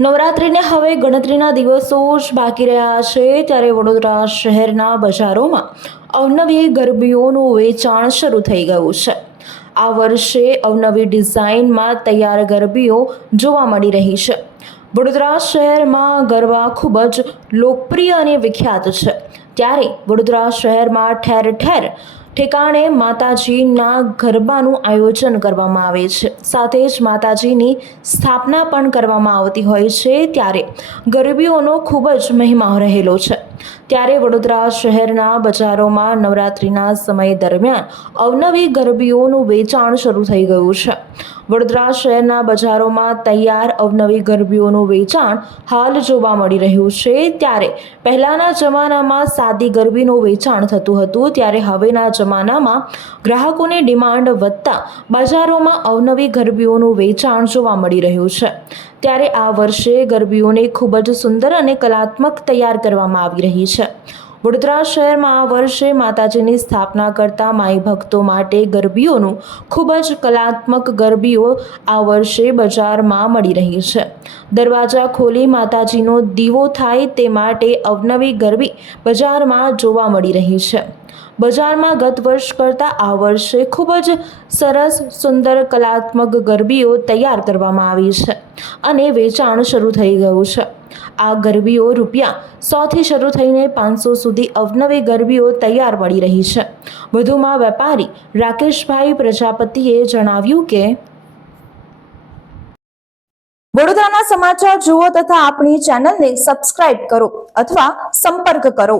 નવરાત્રિને હવે ગણતરીના દિવસો જ બાકી રહ્યા છે, ત્યારે વડોદરા શહેરના બજારોમાં અવનવી ગરબીઓનું વેચાણ શરૂ થઈ ગયું છે. આ વર્ષે અવનવી ડિઝાઇનમાં તૈયાર ગરબીઓ જોવા મળી રહી છે. વડોદરા શહેરમાં ગરબા ખૂબ જ લોકપ્રિય અને વિખ્યાત છે. ત્યારે વડોદરા શહેરમાં ઠેર ઠેર ઠેકાણે માતાજીના ગરબાનું આયોજન કરવામાં આવે છે. સાથે જ માતાજીની સ્થાપના પણ કરવામાં આવતી હોય છે ત્યારે ગરબીઓનો ખૂબ જ મહિમા રહેલો છે. ત્યારે વડોદરા શહેરના બજારોમાં નવરાત્રિના સમય દરમિયાન અવનવી ગરબીઓનું વેચાણ શરૂ થઈ ગયું છે. વડોદરા શહેરના બજારોમાં તૈયાર અવનવી ગરબીઓનું વેચાણ હાલ જોવા મળી રહ્યું છે. ત્યારે પહેલાંના જમાનામાં સાદી ગરબીનું વેચાણ થતું હતું. ત્યારે હવેના જમાનામાં ગ્રાહકોની ડિમાન્ડ વધતા બજારોમાં અવનવી ગરબીઓનું વેચાણ જોવા મળી રહ્યું છે. ત્યારે આ વર્ષે ગરબીઓને ખૂબ જ સુંદર અને કલાત્મક તૈયાર કરવામાં આવી રહી છે. વડોદરા શહેરમાં આ વર્ષે માતાજીની સ્થાપના કરતા માઈ ભક્તો માટે ગરબીઓનું ખૂબ જ કલાત્મક ગરબીઓ આ વર્ષે બજારમાં મળી રહી છે. દરવાજા ખોલી માતાજીનો દીવો થાય તે માટે અવનવી ગરબી બજારમાં જોવા મળી રહી છે. બજારમાં ગત વર્ષ કરતાં આ વર્ષે ખૂબ જ સરસ, સુંદર, કલાત્મક ગરબીઓ તૈયાર કરવામાં આવી છે અને વેચાણ શરૂ થઈ ગયું છે. આ ગરબીઓ રૂપિયા સોથી શરૂ થઈને પાંચસો સુધી અવનવી ગરબીઓ તૈયાર મળી રહી છે. વધુમાં વેપારી રાકેશભાઈ પ્રજાપતિએ જણાવ્યું કે વડોદરાના સમાચાર જુઓ તથા આપણી ચેનલને સબસ્ક્રાઇબ કરો અથવા સંપર્ક કરો.